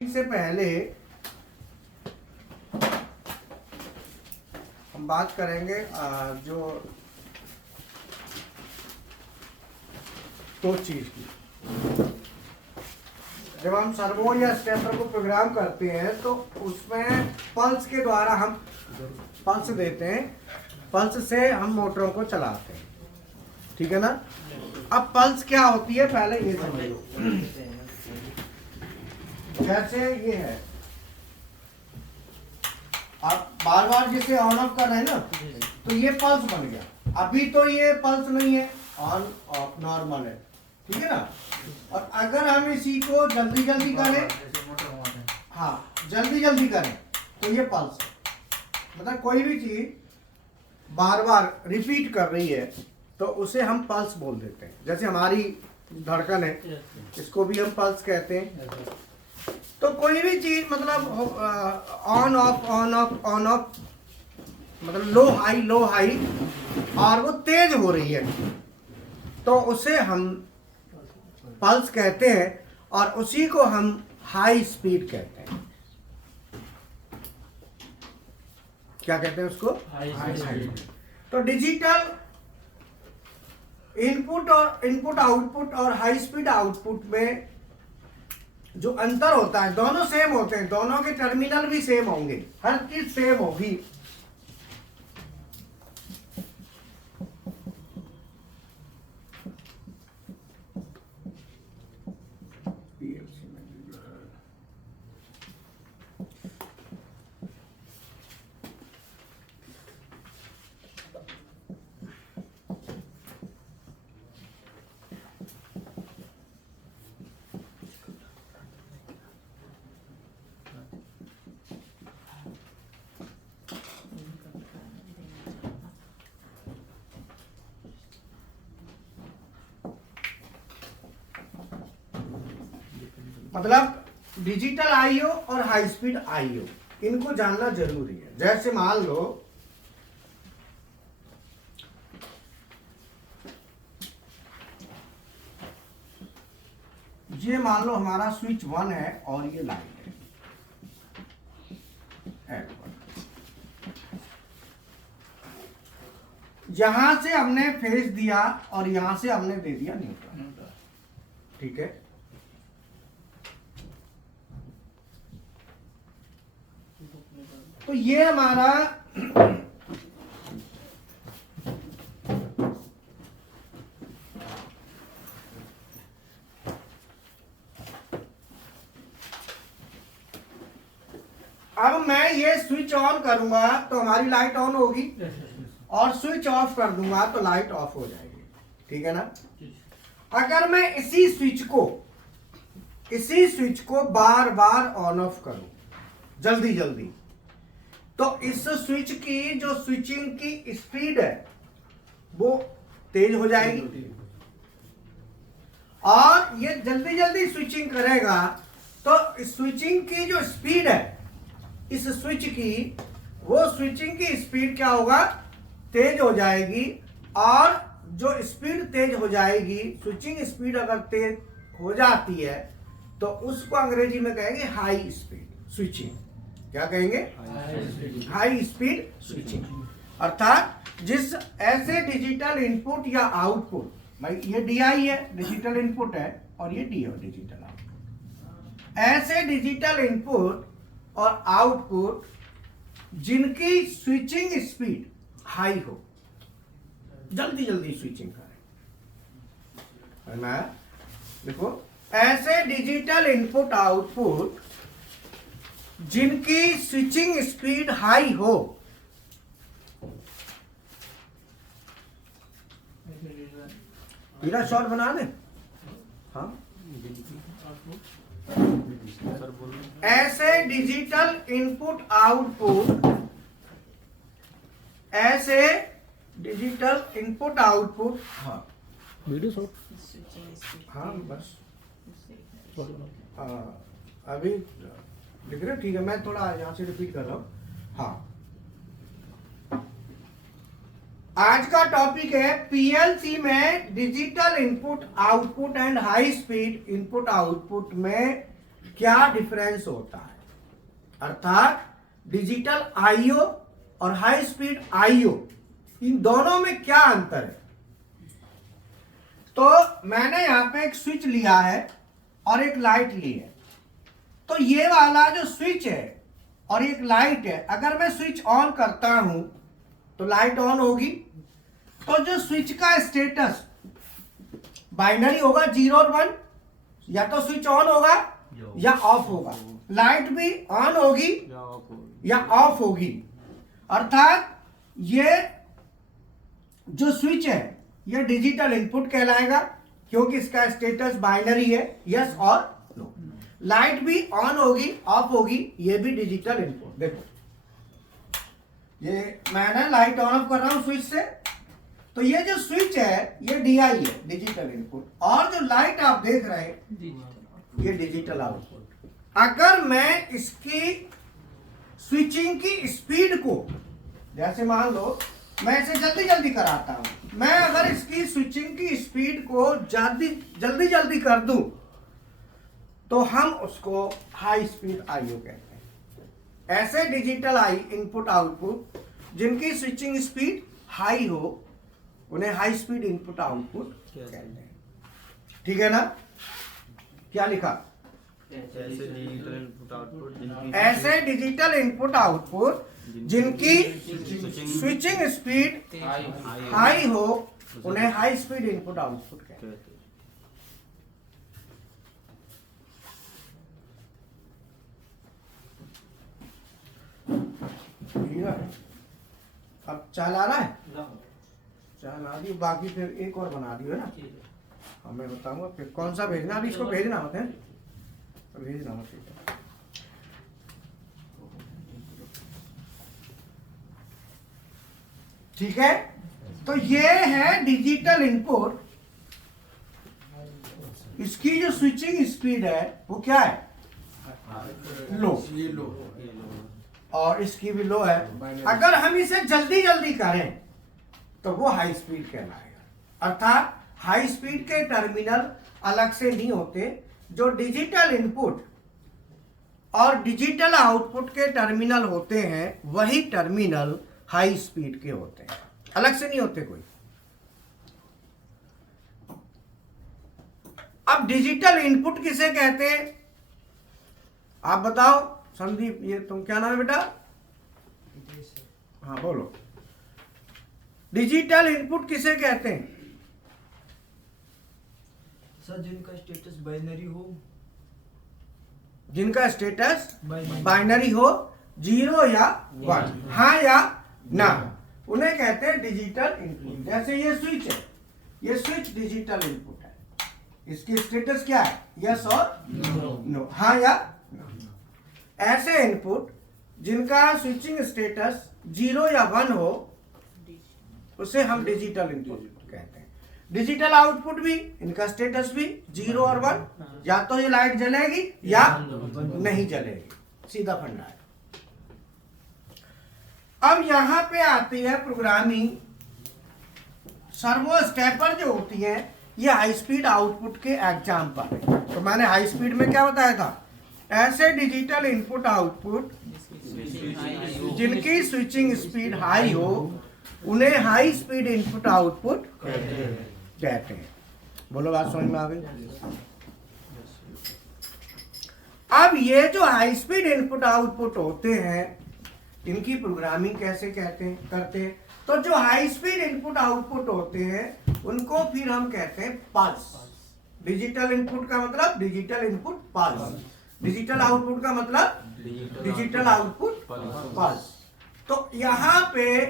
से पहले हम बात करेंगे जो दो चीज की। जब हम सर्वो या स्टेपर को प्रोग्राम करते हैं तो उसमें पल्स के द्वारा हम पल्स देते हैं, पल्स से हम मोटरों को चलाते हैं, ठीक है ना। अब पल्स क्या होती है पहले ये समझ लो। जैसे ये है, आप बार बार जैसे ऑन ऑफ कर रहे हैं ना, तो ये पल्स बन गया। अभी तो ये पल्स नहीं है, ऑन ऑफ नॉर्मल है, ठीक है ना। और अगर हम इसी को जल्दी जल्दी करें, हाँ जल्दी जल्दी करें तो ये पल्स है। मतलब कोई भी चीज बार बार रिपीट कर रही है तो उसे हम पल्स बोल देते हैं। जैसे हमारी धड़कन है, इसको भी हम पल्स कहते हैं। तो कोई भी चीज मतलब ऑन ऑफ मतलब लो हाई और वो तेज हो रही है तो उसे हम पल्स कहते हैं, और उसी को हम हाई स्पीड कहते हैं। क्या कहते हैं उसको? High speed. तो डिजिटल इनपुट आउटपुट और हाई स्पीड आउटपुट में जो अंतर होता है, दोनों सेम होते हैं, दोनों के टर्मिनल भी सेम होंगे, हर चीज सेम होगी। मतलब डिजिटल आईओ और हाई स्पीड आईओ, इनको जानना जरूरी है। जैसे मान लो ये, मान लो हमारा स्विच 1 है और ये लाइट है, यहां से हमने फेज दिया और यहां से हमने दे दिया न्यूट्रल, ठीक है। तो ये हमारा अब मैं ये स्विच ऑन करूंगा तो हमारी लाइट ऑन होगी, और स्विच ऑफ कर दूंगा तो लाइट ऑफ हो जाएगी, ठीक है ना। अगर मैं इसी स्विच को बार बार ऑन ऑफ करूं जल्दी जल्दी, तो इस स्विच की जो स्विचिंग की स्पीड है वो तेज हो जाएगी, और ये जल्दी जल्दी स्विचिंग करेगा तो स्विचिंग की जो स्पीड है इस स्विच की, वो स्विचिंग की स्पीड क्या होगा? तेज हो जाएगी। और जो स्पीड तेज हो जाएगी, स्विचिंग स्पीड अगर तेज हो जाती है तो उसको अंग्रेजी में कहेंगे हाई स्पीड स्विचिंग। क्या कहेंगे? High speed switching. अर्थात जिस ऐसे डिजिटल इनपुट या आउटपुट, भाई ये DI है, डिजिटल इनपुट है, और ये DO डिजिटल आउटपुट, ऐसे डिजिटल इनपुट और आउटपुट जिनकी स्विचिंग स्पीड हाई हो, जल्दी जल्दी स्विचिंग करें। मैं देखो, ऐसे डिजिटल इनपुट आउटपुट जिनकी स्विचिंग स्पीड हाई हो, हीरा शॉर्ट बना दे। हाँ, ऐसे डिजिटल इनपुट आउटपुट, ऐसे डिजिटल इनपुट आउटपुट, हाँ वीडियो शॉट, हाँ बस अभी लिख रहे, ठीक है। मैं थोड़ा यहाँ से रिपीट कर रहा हूँ। हाँ, आज का टॉपिक है पीएलसी में digital input output and high speed input output में क्या डिफरेंस होता है, अर्थात डिजिटल आईओ और हाई स्पीड आईओ, इन दोनों में क्या अंतर है। तो मैंने यहां पे एक स्विच लिया है और एक लाइट ली है। तो ये वाला जो स्विच है और एक लाइट है, अगर मैं स्विच ऑन करता हूं तो लाइट ऑन होगी। तो जो स्विच का स्टेटस बाइनरी होगा 0 और 1, या तो स्विच ऑन होगा या ऑफ होगा। लाइट भी ऑन होगी या ऑफ होगी। अर्थात ये जो स्विच है ये डिजिटल इनपुट कहलाएगा, क्योंकि इसका स्टेटस बाइनरी है, यस और नो। लाइट भी ऑन होगी ऑफ होगी, ये भी डिजिटल इनपुट। देखो ये मैंने लाइट ऑन ऑफ कर रहा हूं स्विच से, तो ये जो स्विच है ये DI है, डिजिटल इनपुट, और जो लाइट आप देख रहे हैं ये डिजिटल आउटपुट। अगर मैं इसकी स्विचिंग की स्पीड को, जैसे मान लो मैं इसे जल्दी जल्दी कराता हूं, मैं अगर इसकी स्विचिंग की स्पीड को जल्दी जल्दी कर दूं तो हम उसको हाई स्पीड आईओ कहते हैं। ऐसे डिजिटल आई इनपुट आउटपुट जिनकी स्विचिंग स्पीड हाई हो उन्हें हाई स्पीड इनपुट आउटपुट कहते हैं। ठीक है ना? क्या लिखा? ऐसे डिजिटल इनपुट आउटपुट जिनकी स्विचिंग स्पीड हाई हो उन्हें हाई स्पीड इनपुट आउटपुट कहते हैं। अब चाल आ रहा है, चाल आ रही, बाकी फिर एक और बना दियो ना, हाँ मैं बताऊंगा फिर कौन सा भेजना। अभी इसको भेजना मत है, भेजना मत। ठीक है, तो ये है डिजिटल इनपुट। इसकी जो स्विचिंग स्पीड है वो क्या है? लो। और इसकी भी लो है। अगर हम इसे जल्दी जल्दी करें तो वो हाई स्पीड कहलाएगा। अर्थात हाई स्पीड के टर्मिनल अलग से नहीं होते, जो डिजिटल इनपुट और डिजिटल आउटपुट के टर्मिनल होते हैं वही टर्मिनल हाई स्पीड के होते हैं, अलग से नहीं होते कोई। अब डिजिटल इनपुट किसे कहते हैं आप बताओ? संदीप, ये तुम क्या नाम है बेटा? हाँ बोलो, डिजिटल इनपुट किसे कहते हैं? सर जिनका स्टेटस बाइनरी हो, जिनका स्टेटस बाइनरी हो, 0 या 1, हाँ या ना, उन्हें कहते हैं डिजिटल इनपुट। जैसे ये स्विच है, ये स्विच डिजिटल इनपुट है, इसकी स्टेटस क्या है? यस और नो, हाँ या ना। ऐसे इनपुट जिनका स्विचिंग स्टेटस 0 या 1 हो उसे हम डिजिटल इनपुट कहते हैं। डिजिटल आउटपुट भी, इनका स्टेटस भी 0 और 1, या तो ये लाइट जलेगी या नहीं जलेगी, सीधा फंडा है। अब यहां पे आती है प्रोग्रामिंग। सर्वो स्टेपर जो होती है ये हाई स्पीड आउटपुट के एग्जाम्पल है। तो मैंने हाई स्पीड में क्या बताया था? ऐसे डिजिटल इनपुट आउटपुट जिनकी स्विचिंग स्पीड हाई हो उन्हें हाई स्पीड इनपुट आउटपुट कहते हैं। बोलो, बात समझ में आ गई? अब ये जो हाई स्पीड इनपुट आउटपुट होते हैं इनकी प्रोग्रामिंग कैसे करते हैं? तो जो हाई स्पीड इनपुट आउटपुट होते हैं उनको फिर हम कहते हैं पल्स। डिजिटल इनपुट का मतलब digital input pulse, digital output का मतलब डिजिटल आउटपुट पल्स। तो यहां पे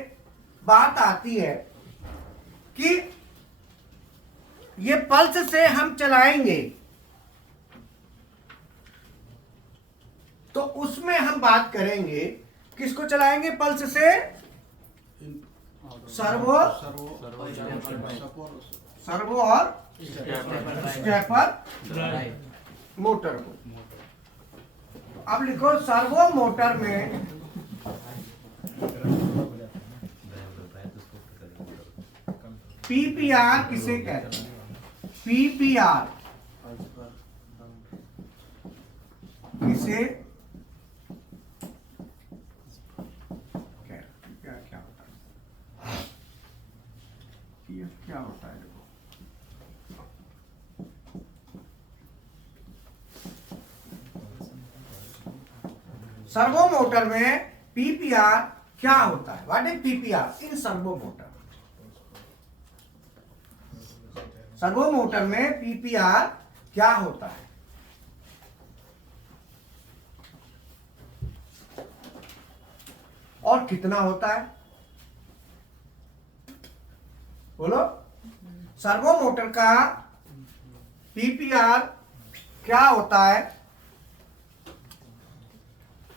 बात आती है कि ये पल्स से हम चलाएंगे तो उसमें हम बात करेंगे किसको चलाएंगे पल्स से? सर्वो और स्टेपर मोटर को। अब लिखो सर्वो मोटर में पीपीआर किसे कहते हैं? पीपीआर सर्वो मोटर में पीपीआर क्या होता है? What is PPR in servo motor? Servo motor में पीपीआर क्या होता है? और कितना होता है? बोलो। सर्वो मोटर का पीपीआर क्या होता है?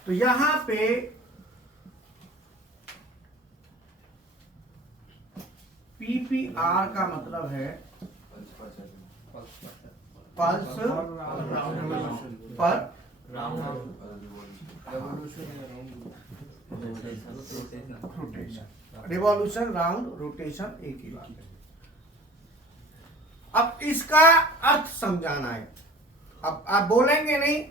तो यहां पे पीपीआर का मतलब है पल्स पर रोटेशन, रिवॉल्यूशन राउंड रोटेशन एक ही बात है। अब इसका अर्थ समझाना है। अब आप बोलेंगे नहीं,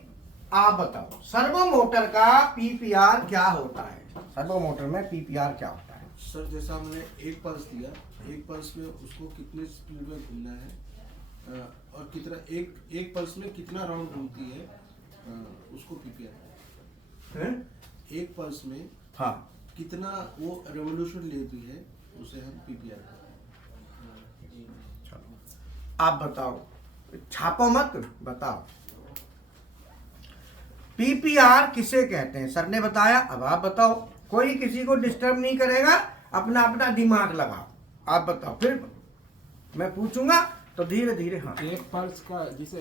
आप बताओ सर्वो मोटर का पीपीआर क्या होता है? सर्वो मोटर में पीपीआर क्या होता है? सर जैसा हमने एक पल्स दिया, एक पल्स में उसको कितने स्पीड में घूमना है और कितना एक पल्स में कितना राउंड घूमती है उसको पीपीआर। एक पल्स में हाँ, कितना वो रेवोल्यूशन लेती है उसे हम पीपीआर। आप बताओ, छापो मत, बताओ पीपीआर किसे कहते हैं? सर ने बताया, अब आप बताओ। कोई किसी को डिस्टर्ब नहीं करेगा, अपना अपना दिमाग लगाओ। आप बताओ, फिर मैं पूछूंगा तो धीरे धीरे। हाँ, एक पल्स का जिसे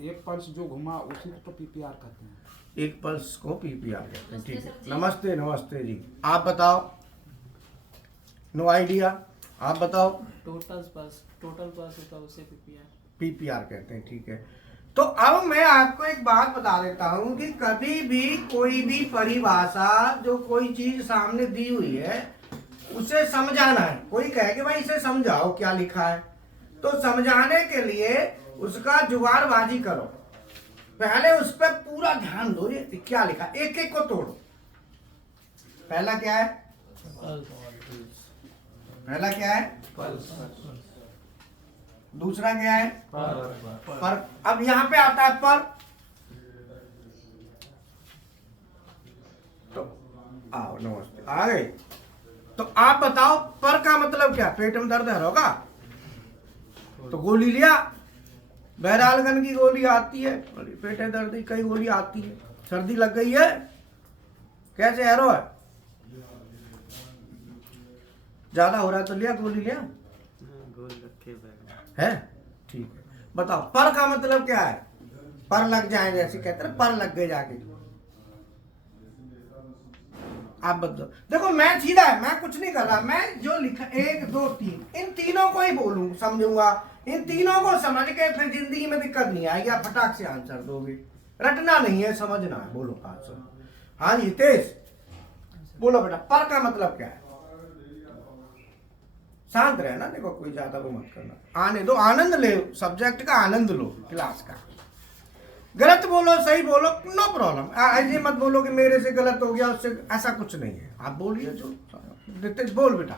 एक पल्स जो घुमा उसी को तो पीपीआर कहते हैं। एक पल्स को पीपीआर कहते हैं, ठीक है। नमस्ते नमस्ते जी, आप बताओ। नो आइडिया, आप बताओ। टोटल पास होता है उसे पीपीआर कहते हैं, ठीक है। तो अब मैं आपको एक बात बता देता हूं कि कभी भी कोई भी परिभाषा, जो कोई चीज सामने दी हुई है, उसे समझाना है। कोई कहे कि भाई इसे समझाओ क्या लिखा है, तो समझाने के लिए उसका जुगाड़बाजी करो। पहले उस पर पूरा ध्यान दो, ये क्या लिखा, एक एक को तोड़ो। पहला क्या है? पहला क्या है? दूसरा क्या है? पर। अब यहां पे आता है पर। तो आओ, नमस्ते, आ गए। तो आप बताओ पर का मतलब क्या? पेट में दर्द है, होगा तो गोली लिया। बहरालगन की गोली आती है, पेट में दर्द की कई गोली आती है। सर्दी लग गई है, कैसे हैरो है, ज्यादा हो रहा है तो लिया गोली, लिया है, ठीक है। बताओ पर का मतलब क्या है? पर लग जाए, जैसे कहते हैं पर लग गए जाके। आप बताओ। देखो मैं सीधा है, मैं कुछ नहीं कर रहा, मैं जो लिखा 1 2 3 इन तीनों को ही बोलूं, समझूंगा। इन तीनों को समझ के फिर जिंदगी में दिक्कत नहीं आएगी, आप फटाक से आंसर दोगे। रटना नहीं है, समझना है। बोलो आंसर। हाँ जी तेज बोलो बेटा, पर का मतलब क्या है? शांत रहना, देखो कोई ज्यादा वो मत करना, आने दो, आनंद ले, सब्जेक्ट का आनंद लो, क्लास का। गलत बोलो सही बोलो, नो प्रॉब्लम। ऐसे मत बोलो कि मेरे से गलत हो गया, उससे, ऐसा कुछ नहीं है। आप बोलिए जो नितेश, बोल बेटा।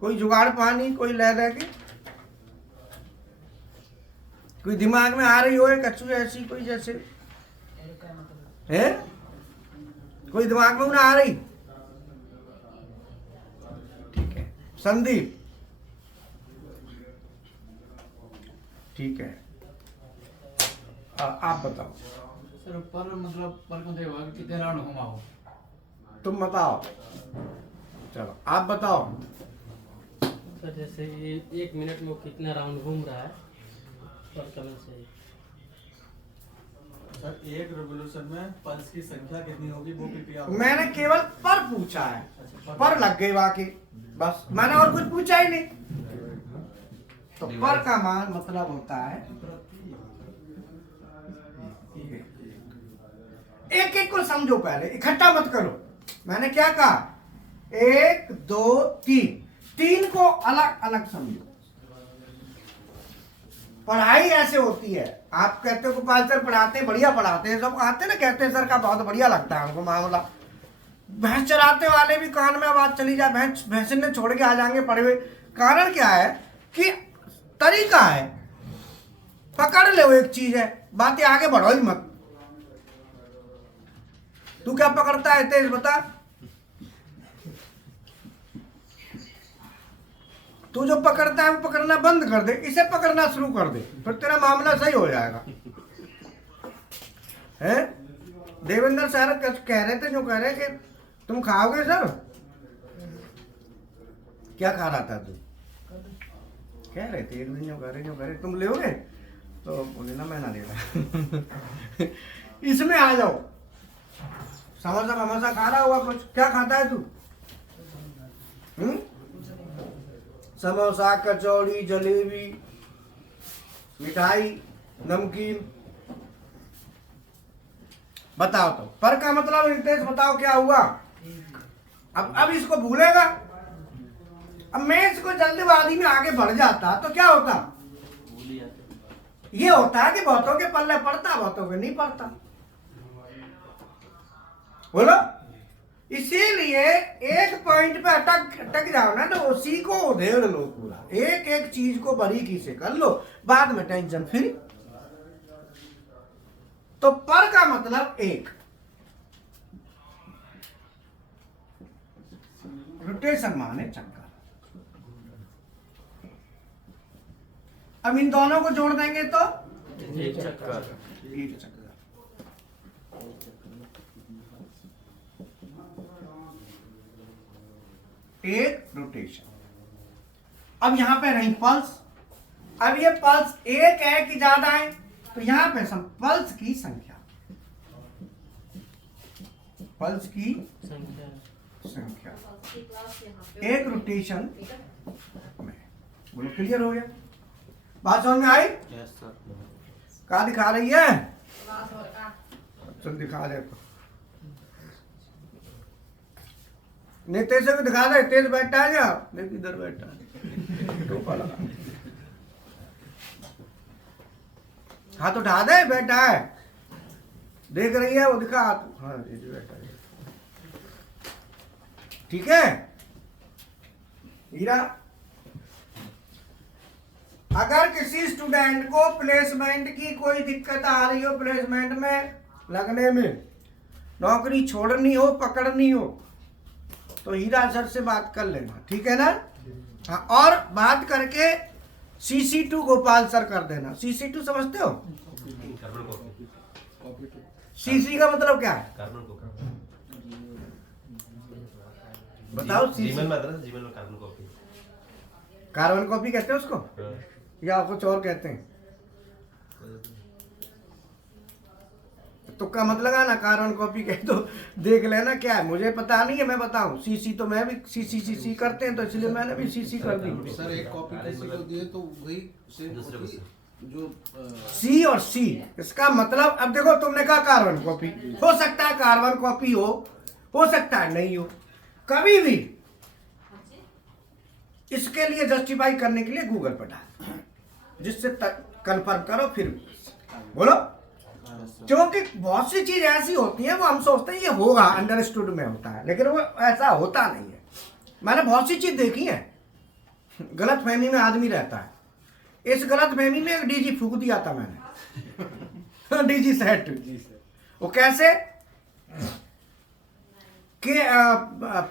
कोई जुगाड़ पानी, कोई ले दे के, कोई दिमाग में आ रही हो कच्चू ऐसी कोई, जैसे है कोई दिमाग में ना आ रही? ठीक है संदीप, ठीक है। आप बताओ। सर पर मतलब पर को देखो कि कितने राउंड घुमाओ। तुम बताओ, चलो आप बताओ। सर जैसे 1 मिनट में वो कितना राउंड घूम रहा है, पर करना चाहिए। सर एक रेवोल्यूशन में पल्स की संख्या कितनी होगी वो पीपीआर। मैंने केवल पर पूछा है, पर लग गई वाकई, बस मैंने और कुछ पूछा ही नहीं। तो पर का मान मतलब होता है, एक एक को समझो, पहले इकट्ठा मत करो। मैंने क्या कहा? 1 2 3, 3 को अलग अलग समझो। पढ़ाई ऐसे होती है। आप कहते हो गोपाल सर पढ़ाते हैं, बढ़िया पढ़ाते हैं, सब आते हैं ना, कहते हैं सर का बहुत बढ़िया लगता है हमको मामला। भैंस चराते वाले भी कान में आवाज चली जाए, भैंस ने छोड़ के आ जाएंगे पड़े हुए। कारण क्या है कि तरीका है, पकड़ ले वो एक चीज है, बातें आगे बढ़ो ही मत। तू क्या पकड़ता है तेज बता, तू जो पकड़ता है वो पकड़ना बंद कर दे, इसे पकड़ना शुरू कर दे, फिर तेरा मामला सही हो जाएगा। है देवेंद्र सर कह रहे थे, जो कह रहे कि तुम खाओगे सर, क्या खा रहा था तू, कह रहे थे एक दिन जो कह रहे तुम लोगे, तो बोले ना मैं ना ले रहा। इसमें आ जाओ, समोसा खा रहा हुआ कुछ, क्या खाता है तू? समोसा, कचौड़ी, जलेबी, मिठाई, नमकीन, बताओ तो पर का मतलब रितेश बताओ क्या हुआ? अब इसको भूलेगा। अब मैं इसको जल्दबाजी में आगे बढ़ जाता तो क्या होता? ये होता है कि बहुतों के पल्ले पड़ता, बहुतों के नहीं पड़ता। बोलो, इसीलिए एक पॉइंट पे अटक जाओ ना तो उसी को उधेड़ लो पूरा, एक एक चीज को बारीकी से कर लो, बाद में टेंशन फ्री। तो पर का मतलब एक, रोटेशन माने चक्कर। अब इन दोनों को जोड़ देंगे तो एक चक्कर। एक चक्कर। एक रोटेशन। अब यहां पे रही पल्स। अब ये पल्स एक है कि ज्यादा है, तो यहां पे पल्स की संख्या, पल्स की संख्या एक रोटेशन में। बोलो क्लियर हो गया? बात समझ में आई? Yes sir. कहा दिखा रही है? चल दिखा दे तो। नहीं तेज को दिखा दे, तेज बैठा है क्या? देख इधर बैठा है, टोपा लगा, हाथ उठा दे, बैठा है, देख रही है वो, दिखा हाथ। हाँ ये बैठा है, ठीक है हीरा। अगर किसी स्टूडेंट को प्लेसमेंट की कोई दिक्कत आ रही हो, प्लेसमेंट में लगने में, नौकरी छोड़नी हो, पकड़नी हो, तो हीरा सर से बात कर लेना, ठीक है ना? हाँ, और बात करके CC2 गोपाल सर कर देना। CC2 समझते हो? CC का मतलब क्या है? बताओ। कार्बन कॉपी कहते हैं उसको, या कुछ और कहते हैं? तुक्का मत लगाना, कार्बन कॉपी कह तो देख लेना क्या है, मुझे पता नहीं है, मैं बताऊं। CC तो मैं भी CC करते हैं, तो इसलिए मैंने भी CC कर दी। सर एक कॉपी किसी को दिए तो वही सेम कॉपी जो C और C, इसका मतलब अब देखो, तुमने कहा कार्बन कॉपी, हो सकता है कार्बन कॉपी हो सकता है नहीं हो, कभी भी इसके लिए जस्टिफाई करने के लिए गूगल पर डाल, जिससे कंफर्म करो फिर बोलो। क्योंकि बहुत सी चीज ऐसी होती है वो हम सोचते हैं ये होगा, अंडरस्टूड में होता है, लेकिन वो ऐसा होता नहीं है। मैंने बहुत सी चीज देखी है, गलत फहमी में आदमी रहता है। इस गलत फहमी में एक डीजी फूक दिया था मैंने, डीजी सेट। वो कैसे कि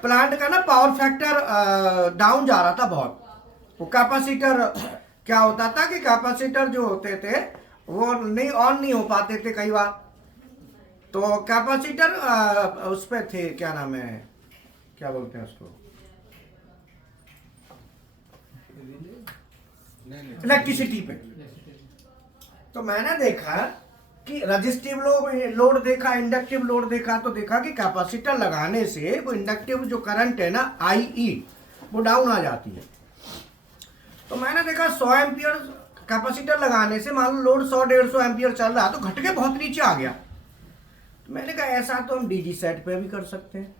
प्लांट का ना पावर फैक्टर डाउन जा रहा था बहुत। वो कैपेसिटर क्या होता था कि कैपेसिटर जो होते थे वो नहीं ऑन नहीं हो पाते थे कई बार, तो कैपेसिटर उस पे थे, क्या नाम है, क्या बोलते हैं उसको, इलेक्ट्रिसिटी पे। तो मैंने देखा कि रजिस्टिव लोड देखा, इंडक्टिव लोड देखा, तो देखा कि कैपेसिटर लगाने से वो इंडक्टिव जो करंट है ना IE वो डाउन आ जाती है। तो मैंने देखा 100 एम्पियर कैपेसिटर लगाने से मान लो लोड 100-150 एम्पियर चल रहा, तो घट के बहुत नीचे आ गया। तो मैंने कहा ऐसा तो हम डीजी सेट पे भी कर सकते हैं।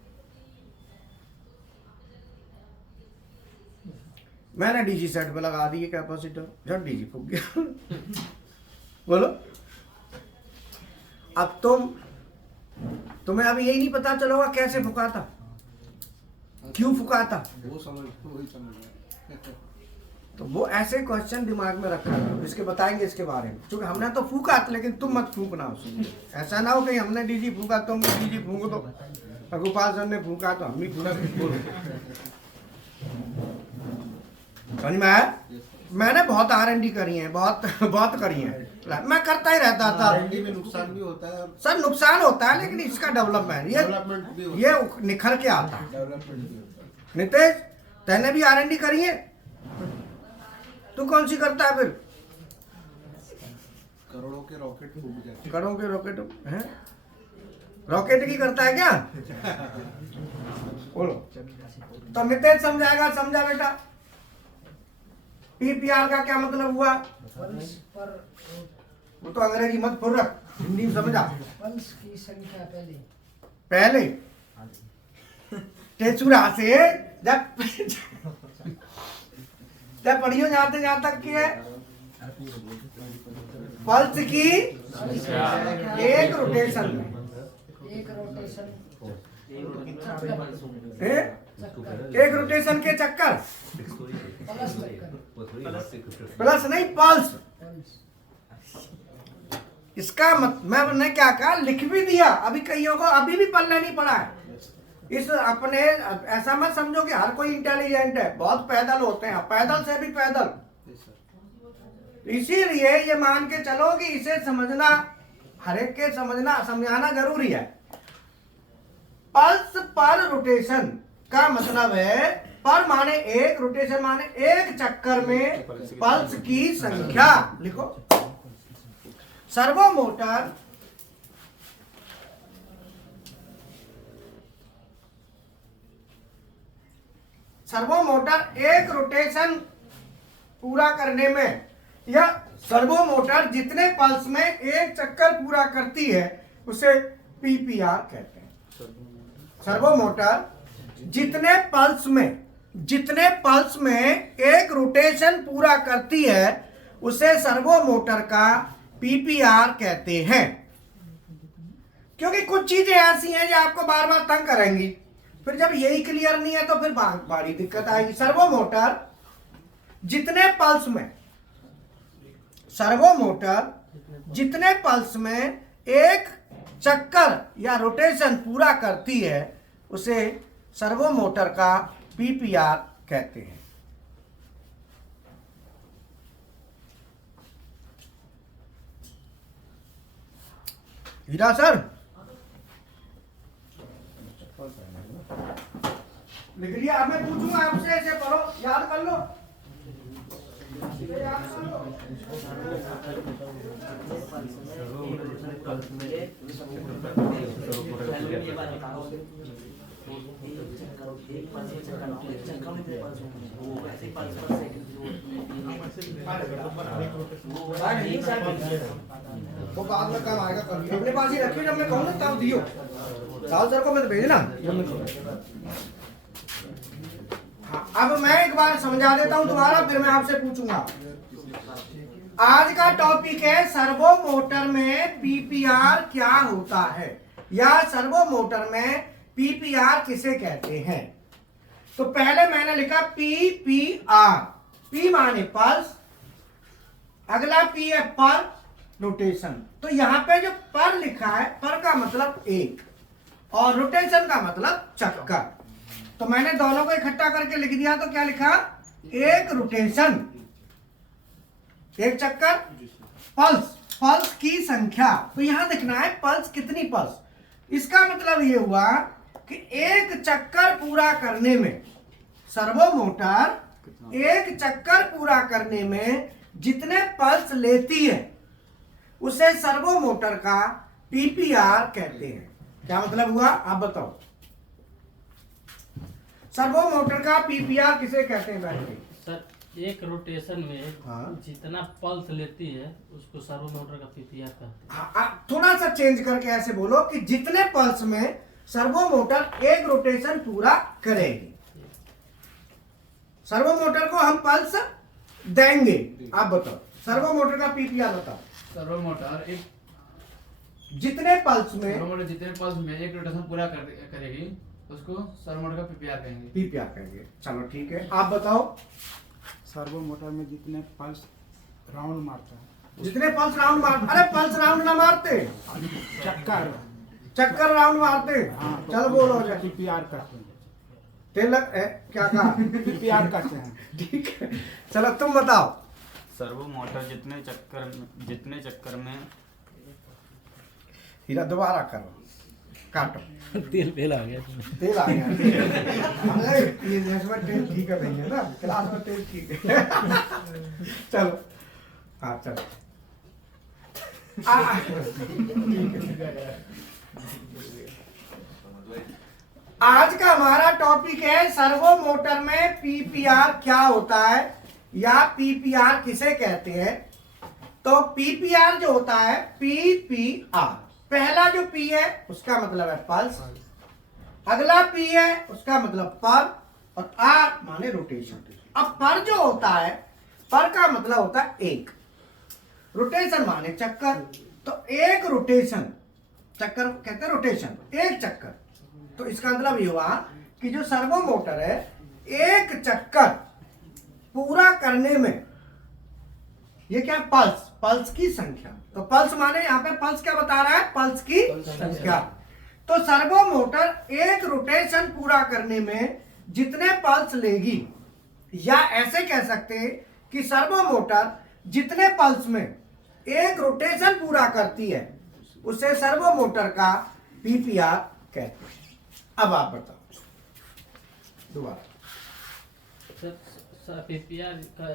मैंने डीजी सेट पे लगा दिए कैपेसिटर, झट डीजी फूक गया। बोलो, अब तुम तुम्हें अभी यही नहीं पता चला होगा कैसे फुका था, क्यों फुका था। वो वही समझ गया। तो वो ऐसे क्वेश्चन दिमाग में रखा है, इसके बताएंगे इसके बारे में, क्योंकि हमने तो फूका लेकिन तुम मत फूकना उसमें। ऐसा ना हो कि हमने डीजी फूका तुम डीजी फूको, तो गोपाल सर ने फूका तो हम भी फूका। समझ में आया? मैंने बहुत R&D करी है, बहुत करी है, मैं करता ही रहता था। R&D में नुकसान भी होता है और सर नुकसान होता है, लेकिन इसका डेवलपमेंट डेवलपमेंट भी होता ये निखर के आता है। डेवलपमेंट भी होता है। नितेश, तैने भी R&D करी है, तू कौन सी करता है फिर? करोड़ों के रॉकेट फूट जाते करोड़ों के रॉकेट हैं, रॉकेट की करता है क्या? बोलो। तो नितेश समझाएगा, समझा बेटा। PPR का क्या मतलब हुआ? वो तो अंग्रेजी मत फुर रख, हिंदी में समझा। पल्स की संख्या पहले तेसुरा से जब पढ़ियो जाते जहां तक की है, पल्स की एक रोटेशन में, एक रोटेशन एक रोटेशन के चक्कर, प्लस नहीं पल्स। इसका मैंने क्या कहा, लिख भी दिया, अभी कईयों को अभी भी पढ़ना नहीं पड़ा है। इस अपने ऐसा मत समझो कि हर कोई इंटेलिजेंट है, बहुत पैदल होते हैं, पैदल से भी पैदल। इसीलिए ये मान के चलो कि इसे समझना, हर एक के समझाना जरूरी है। पल्स पर रोटेशन का मतलब है, पर माने एक, रोटेशन माने एक चक्कर में पल्स की संख्या। लिखो, सर्वो मोटर एक रोटेशन पूरा करने में, या सर्वो मोटर जितने पल्स में एक चक्कर पूरा करती है उसे PPR कहते हैं। सर्वो मोटर जितने पल्स में एक रोटेशन पूरा करती है उसे सर्वो मोटर का PPR कहते हैं। क्योंकि कुछ चीजें ऐसी हैं जो आपको बार बार तंग करेंगी, फिर जब यही क्लियर नहीं है तो फिर बड़ी दिक्कत आएगी। सर्वो मोटर जितने पल्स में एक चक्कर या रोटेशन पूरा करती है उसे सर्वो मोटर का PPR कहते हैं। हीरा सर लिख लिया? अब मैं पूछूंगा आपसे, ऐसे पढ़ो, याद कर लो। वो बाद में काम आएगा, कभी अपने पास ही रखियो, जब मैं कहूँ ना तब दियो। साल सर को मैं भेजना। हाँ, अब मैं एक बार समझा देता हूँ दोबारा, फिर मैं आपसे पूछूंगा। आज का टॉपिक है सर्वो मोटर में PPR क्या होता है, या सर्वो मोटर में PPR किसे कहते हैं। तो पहले मैंने लिखा PPR, P माने पल्स, अगला P है पर रोटेशन। तो यहाँ पे जो पर लिखा है, पर का मतलब एक और रोटेशन का मतलब चक्कर, तो मैंने दोनों को इकट्ठा करके लिख दिया। तो क्या लिखा, एक रोटेशन, एक चक्कर, पल्स की संख्या। तो यहां लिखना है पल्स कितनी पल्स। इसका मतलब ये हुआ कि एक चक्कर पूरा करने में, सर्वो मोटर एक चक्कर पूरा करने में जितने पल्स लेती है उसे सर्वो मोटर का PPR कहते हैं। क्या मतलब हुआ, आप बताओ। सर्वो मोटर का PPR किसे कहते हैं भाई? सर, एक रोटेशन में हाँ। जितना पल्स लेती है उसको सर्वो मोटर का PPR कहते हैं। हाँ, थोड़ा सा चेंज करके ऐसे बोलो कि जितने पल्स में सर्वो मोटर एक रोटेशन पूरा करेगी, सर्वो मोटर को हम पल्स देंगे। आप बताओ सर्वो मोटर का PPR बताओ। सर्वो मोटर एक जितने पल्स में सर्वो मोटर जितने पल्स में एक रोटेशन पूरा करेगी उसको सर्वो मोटर का पीपीआर कहेंगे। पीपीआर कहेंगे। चलो ठीक है, आप बताओ। सर्वो मोटर में जितने पल्स राउंड मारता है, जितने पल्स राउंड मार, अरे पल्स राउंड ना मारते, चक्कर, चक्कर राउंड मारते। हाँ, चलो बोलो जा। पीपीआर करते हैं। तिलक है क्या कहा? पीपीआर करते हैं। ठीक है, चलो तुम बताओ। सर्वो मोटर जितने चक्कर में हीरा दोबारा करो, काटो। तेल फेल आ गया। तेल आ गया। अरे ये इसमें तेल ठीक है नहीं है ना, क्लास में तेल ठीक है। चलो हाँ चलो। आज का हमारा टॉपिक है सर्वो मोटर में पीपीआर क्या होता है या पीपीआर किसे कहते हैं। तो पीपीआर जो होता है, पीपीआर, पहला जो पी है उसका मतलब है पल्स, अगला पी है उसका मतलब पर, और आर माने रोटेशन। अब पर जो होता है, पर का मतलब होता है एक, रोटेशन माने चक्कर। तो एक रोटेशन, चक्कर कहते हैं रोटेशन, एक चक्कर। तो इसका मतलब ये हुआ कि जो सर्वो मोटर है एक चक्कर पूरा करने में, ये क्या पल्स, पल्स की संख्या। तो पल्स माने यहाँ पे पल्स क्या बता रहा है, पल्स की संख्या। तो सर्वो मोटर एक रोटेशन पूरा करने में जितने पल्स लेगी, या ऐसे कह सकते हैं कि सर्वो मोटर जितने पल्स में एक रोटेशन पूरा करती है उसे सर्वो मोटर का पीपीआर कहते हैं। अब आप बताओ दोबारा। पीपीआर का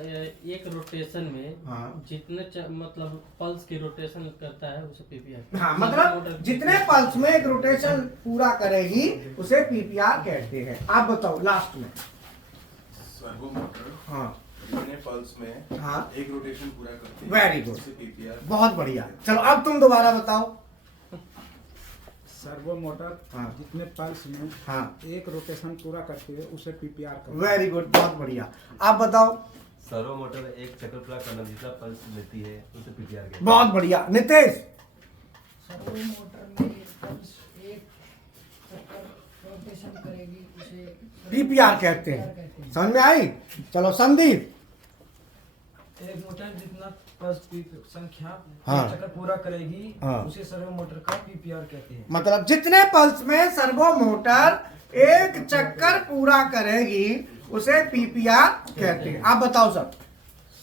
एक रोटेशन में हाँ। जितने मतलब पल्स की रोटेशन करता है उसे पीपीआर। हाँ, मतलब जितने पल्स में एक रोटेशन पूरा करेगी उसे पीपीआर कहते हैं। आप बताओ लास्ट में। सर्वो मोटर हाँ जितने पल्स में हाँ एक रोटेशन पूरा करती है, वेरी गुड, उसे पीपीआर। बहुत बढ़िया। चलो अब तुम दोबारा बताओ। सर्वो मोटर हाँ। जितने पल्स में हाँ एक रोटेशन पूरा करती है उसे पीपीआर करते हैं। वेरी गुड, बहुत बढ़िया। आप बताओ। सर्वो मोटर एक चक्कर पूरा करना जितना पल्स लेती है उसे पीपीआर कहते हैं। बहुत बढ़िया। नितेश। सर्वो मोटर में पल्स एक चक्कर रोटेशन करेगी उसे पीपीआर कहते हैं। समझ में आई? चलो संदीप। एक मोटर जितना पल्स की संख्या हाँ। चक्कर पूरा करेगी हाँ। उसे सर्वो मोटर का पीपीआर कहते हैं। मतलब जितने पल्स में सर्वो मोटर एक चक्कर पूरा करेगी उसे पीपीआर कहते हैं। आप बताओ सर।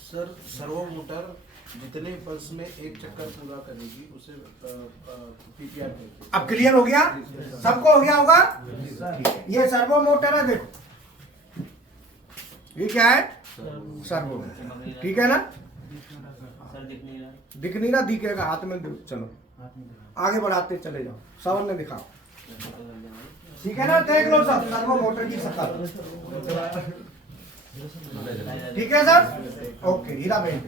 सर सर्वो मोटर जितने पल्स में एक चक्कर पूरा करेगी उसे पीपीआर कहते हैं। अब क्लियर हो गया? सबको हो गया होगा? ठीक है। ये सर्वो मोटर है, देखो ये क्या है, सर्वो मोटर। ठीक है ना? दिख नहीं रहा, दिखेगा हाथ में दो। चलो आगे बढ़ाते चले जाओ, सवन ने दिखाओ। ठीक है ना? देख लो सब सर्वो मोटर की शक्ल। ठीक है सर? ओके, हीरा भाई।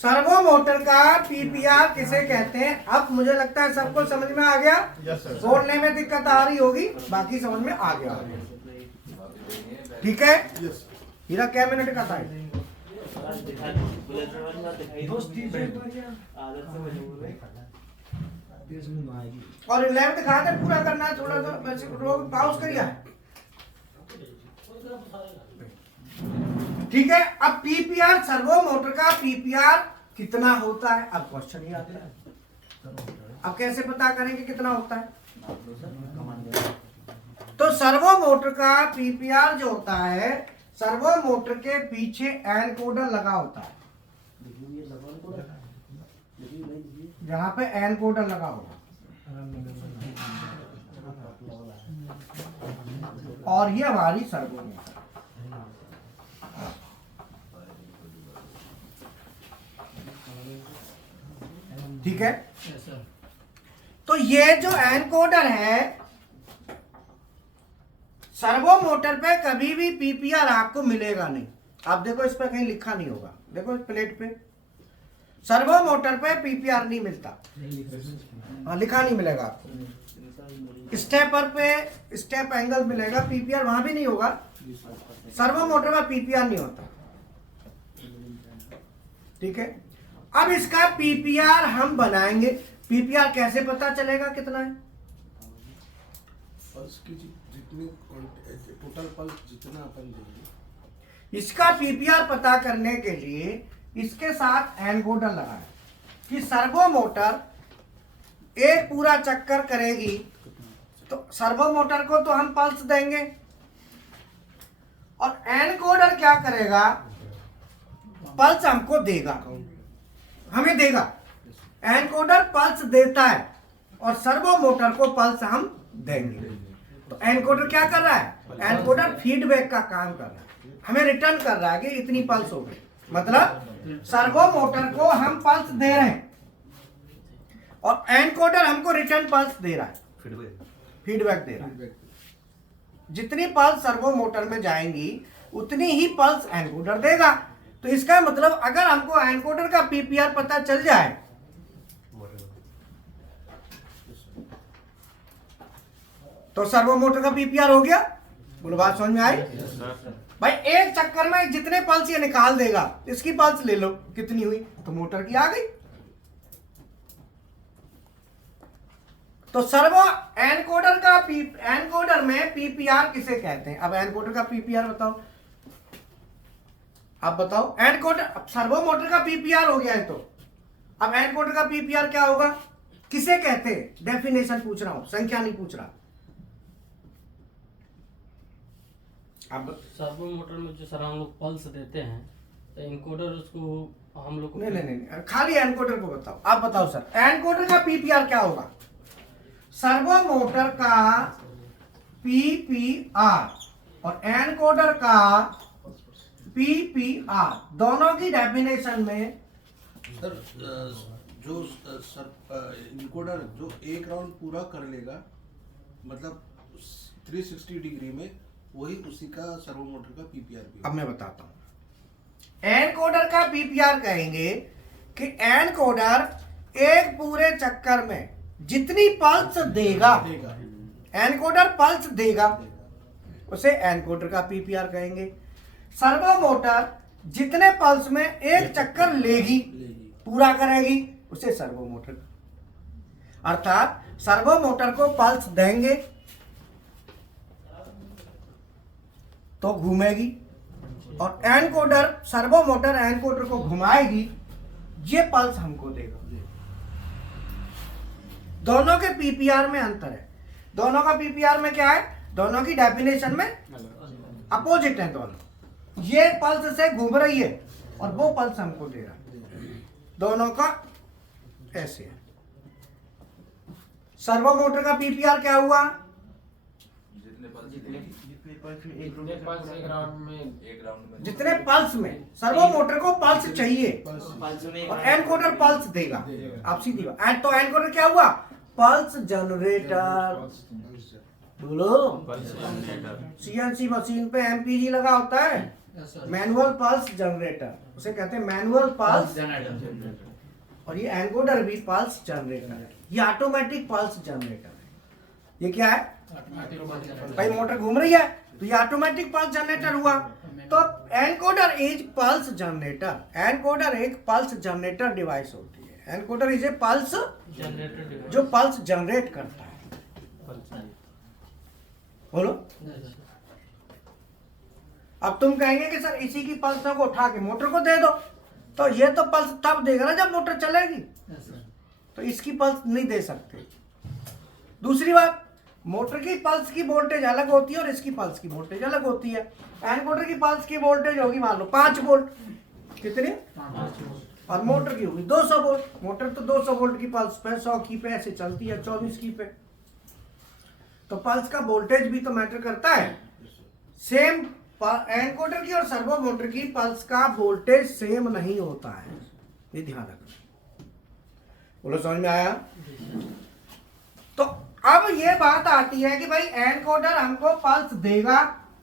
सर्वो मोटर का पीपीआर किसे कहते हैं? अब मुझे लगता है सबको समझ में आ गया। बोलने में दिक्कत आ रही होगी, बाकी समझ में आ गया। ठीक है? हीरा क्या मिनट का था? और 11 दिखा दे, पूरा करना है। थोड़ा सा वैसे रोक पाउस करिए। ठीक है। अब पीपीआर, सर्वो मोटर का पीपीआर कितना होता है? अब क्वेश्चन ही आता है। अब कैसे पता करेंगे कितना होता है? तो सर्वो मोटर का पीपीआर जो होता है, सर्वो मोटर के पीछे एनकोडर लगा होता है। जहां पे एनकोडर लगा होगा, और ये हमारी सर्वो मोटर। ठीक है? तो ये जो एनकोडर है, सर्वो मोटर पे कभी भी पीपीआर आपको मिलेगा नहीं। आप देखो इस पे कहीं लिखा नहीं होगा, देखो इस प्लेट पे सर्वो मोटर पे पीपीआर नहीं मिलता। हाँ, लिखा नहीं मिलेगा आपको। स्टेपर पे स्टेप एंगल मिलेगा, पीपीआर वहां भी नहीं होगा। सर्वो मोटर में पीपीआर नहीं होता। ठीक है? अब इसका पीपीआर हम बनाएंगे। पीपीआर कैसे पता चलेगा कितना है? पल्स की जितनी टोटल पल्स जितना अपन देंगे, इसका पीपीआर पता करने के लिए इसके साथ एनकोडर लगाएं कि सर्वो मोटर एक पूरा चक्कर करेगी, तो सर्वो मोटर को तो हम पल्स देंगे और एनकोडर क्या करेगा, पल्स हमको देगा, हमें देगा। एनकोडर पल्स देता है और सर्वो मोटर को पल्स हम देंगे। तो एनकोडर क्या कर रहा है? एनकोडर फीडबैक का काम कर रहा है, हमें रिटर्न कर रहा है कि इतनी पल्स हो गई। मतलब सर्वो मोटर को हम पल्स दे रहे हैं और एनकोडर हमको रिटर्न पल्स दे रहा है, फीडबैक दे रहा है। जितनी पल्स सर्वो मोटर में जाएंगी उतनी ही पल्स एनकोडर देगा। तो इसका मतलब अगर हमको एनकोडर का पीपीआर पता चल जाए तो सर्वो मोटर का पीपीआर हो गया। बोलो बात समझ में आई? भाई एक चक्कर में जितने पल्स ये निकाल देगा, इसकी पल्स ले लो कितनी हुई, तो मोटर की आ गई। तो सर्वो एनकोडर का एनकोडर में पीपीआर किसे कहते हैं? अब एनकोडर का पीपीआर बताओ, आप बताओ। एनकोडर सर्वो मोटर का पीपीआर हो गया है, तो अब एनकोडर का पीपीआर क्या होगा, किसे कहते हैं? डेफिनेशन पूछ रहा हूं, संख्या नहीं पूछ रहा। अब सर्वो मोटर में जो सर हम लोग पल्स देते हैं, तो एनकोडर उसको हम लोग को नहीं, खाली एनकोडर को बताओ। आप बताओ सर, एनकोडर का पीपीआर क्या होगा? सर्वो मोटर का पीपीआर और एनकोडर का पीपीआर दोनों की डेफिनेशन में सर जो इनकोडर जो एक राउंड पूरा कर लेगा, मतलब 360 डिग्री में, वही उसी का सर्वो मोटर का पीपीआर भी। अब मैं बताता हूं। एनकोडर का पीपीआर कहेंगे कि एनकोडर एक पूरे चक्कर में जितनी पल्स देगा, एनकोडर पल्स देगा, उसे एनकोडर का पीपीआर कहेंगे। सर्वो मोटर जितने पल्स में एक चक्कर लेगी, पूरा करेगी, उसे सर्वो मोटर। अर्थात सर्वो मोटर को पल्स देंगे तो घूमेगी और एनकोडर सर्वो मोटर एनकोडर को घुमाएगी, ये पल्स हमको देगा। दोनों के पीपीआर में अंतर है। दोनों का पीपीआर में क्या है? दोनों की डेफिनेशन में अपोजिट है दोनों। ये पल्स से घूम रही है और वो पल्स हमको दे रहा है। दोनों का ऐसे है। सर्वो मोटर का पीपीआर क्या हुआ? जितने पल्स में सर्वो मोटर को पल्स चाहिए और एनकोडर पल्स देगा। आप सीधी बात, तो एनकोडर क्या हुआ? Pulse generator. बोलो, सीएनसी मशीन पे एमपीजी लगा होता है, मैनुअल पल्स जनरेटर, उसे कहते हैं मैनुअल पल्स जनरेटर। और ये एनकोडर भी पल्स जनरेटर है, ये ऑटोमेटिक पल्स जनरेटर है। ये क्या है? भाई मोटर घूम रही है तो ये ऑटोमेटिक पल्स जनरेटर हुआ। तो encoder is pulse generator. Encoder एक पल्स जनरेटर डिवाइस होती है। Encoder is a pulse generator जो पल्स जनरेट करता है। बोलो। अब तुम कहेंगे कि सर इसी की पल्सों को उठा के मोटर को दे दो, तो ये तो पल्स तब देगा ना जब मोटर चलेगी, तो इसकी पल्स नहीं दे सकते। दूसरी बात, मोटर की पल्स की वोल्टेज अलग होती है और इसकी पल्स की वोल्टेज अलग होती है। एनकोडर की पल्स की वोल्टेज होगी मान लो 5 वोल्ट, कितनी? और मोटर की होगी 200 वोल्ट। मोटर तो 200 वोल्ट की पल्स पे, 100 की पे ऐसे चलती है, 24 की पे। तो पल्स का वोल्टेज भी तो मैटर करता है। सेम एनकोडर की और सर्वो मोटर की पल्स का वोल्टेज सेम नहीं होता है, ये ध्यान रखना। बोलो, समझ में आया? तो अब ये बात आती है कि भाई एनकोडर हमको पल्स देगा